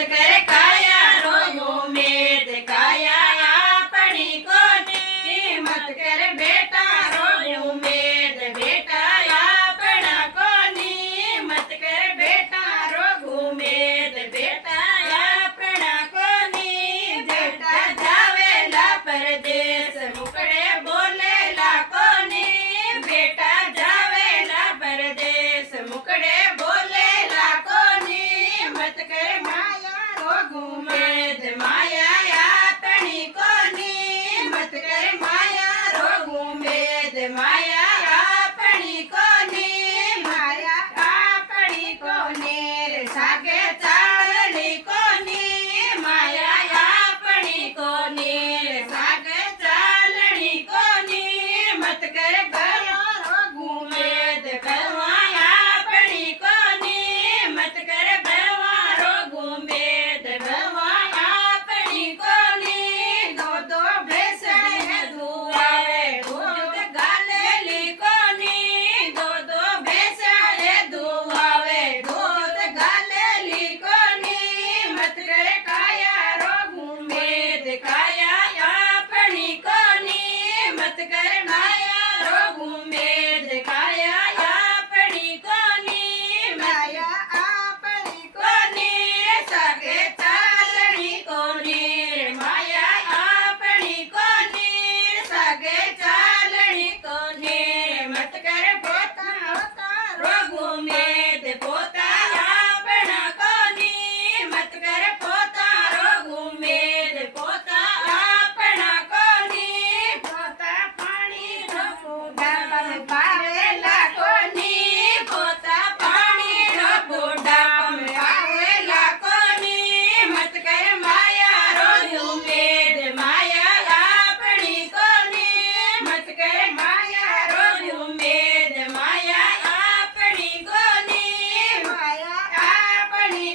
मत कर काया रोयो मेद काया अपनी कोनी मत कर बेटा रोयो मेद बेटा अपना कोनी मत कर बेटा रोगो मेद बेटा अपना कोनी बेटा जावेला परदेस मुकड़े बोलेला कोनी बेटा जावेला परदेस मुकड़े बोलेला कोनी मत कर माया रोगो मेद माया अपनी कोनी मत कर माया रोगो मेद माया अपनी कोनी माया अपनी कोनी रे सागे चालनी कोनी माया अपनी कोनी रे सागे चालनी कोनी मत कर गया रोगो मेद गवाया अपनी कोनी मत कर गवा रोगो मेद गवाया अपनी कोनी दो दो भैंसे है दुआवे दूध गालेली कोनी दो दो भैंसे है दुआवे दूध गालेली कोनी मत कर काया रोगो मेद काया अपनी कोनी मत कर माया रोगो मेद काया अपनी कोनी माया अपनी कोनी सगे चालनी कोनी माया अपनी कोनी सगे चालनी कोनी मत कर पोता रोगो मेद पोता अपना कोनी मत कर पोता रोगो मेद पोता अपना कोनी पोता पानी ढोको डाबम पावेला कोनी पोता पानी ढोको डाबम पावेला कोनी मत कर माया रोयो मेद माया अपनी कोनी मत कर माया रोयो मेद माया अपनी कोनी माया अपनी